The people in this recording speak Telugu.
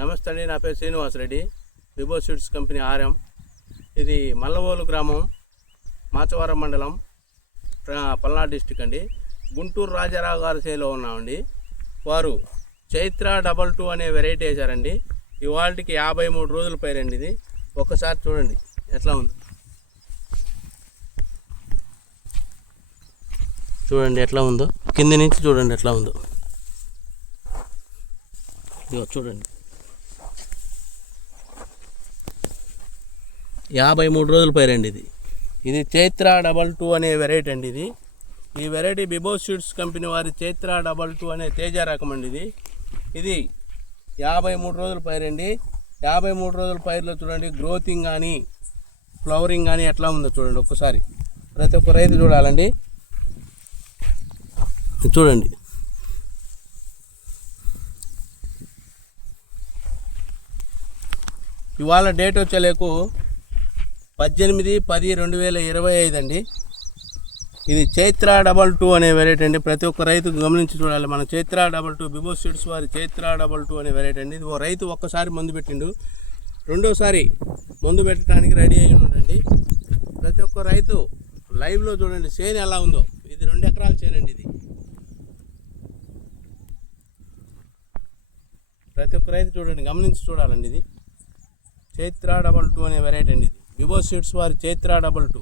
నమస్తే అండి, నా పేరు శ్రీనివాసరెడ్డి, విభో సీడ్స్ కంపెనీ ఆర్ఎం. ఇది మల్లవోలు గ్రామం, మాచవరం మండలం, పల్నాడు డిస్టిక్ అండి. గుంటూరు రాజారావు గారి చేలో ఉన్నామండి. వారు చైత్ర 22 అనే వెరైటీ వేశారండి. ఇవాళకి 53 రోజుల పైరండి ఇది. ఒక్కసారి చూడండి ఎట్లా ఉంది, చూడండి ఎట్లా ఉందో, కింది నుంచి చూడండి ఎట్లా ఉందో. ఇదిగో చూడండి, 53 రోజుల పైరండి ఇది. ఇది చైత్ర 22 అనే వెరైటీ అండి. ఈ వెరైటీ విభో సీడ్స్ కంపెనీ వారి చైత్ర 22 అనే తేజ రకం అండి. ఇది 53 రోజుల పైరండి. 53 రోజుల పైరులో చూడండి గ్రోతింగ్ కానీ ఫ్లవరింగ్ కానీ ఎట్లా ఉందో చూడండి. ఒక్కసారి ప్రతి ఒక్క రైతు చూడాలండి. చూడండి, ఇవాళ డేట్ వచ్చేలేకు 18/10/2025 అండి. ఇది చైత్ర 22 అనే వెరైటీ అండి. ప్రతి ఒక్క రైతు గమనించి చూడాలి. మన చైత్ర 22 విభో సీడ్స్ వారి చైత్ర 22 అనే వెరైటీ అండి. ఇది ఓ రైతు ఒక్కసారి మందు పెట్టిండు, రెండోసారి మందు పెట్టడానికి రెడీ అయి ఉన్నాడండి. ప్రతి ఒక్క రైతు లైవ్లో చూడండి చేను ఎలా ఉందో. ఇది 2 ఎకరాల చేను అండి. ఇది ప్రతి ఒక్క రైతు చూడండి, గమనించి చూడాలండి. ఇది చైత్ర 22 అనే వెరైటీ అండి. ఇది విభో సీడ్స్ వారి చైత్ర 22.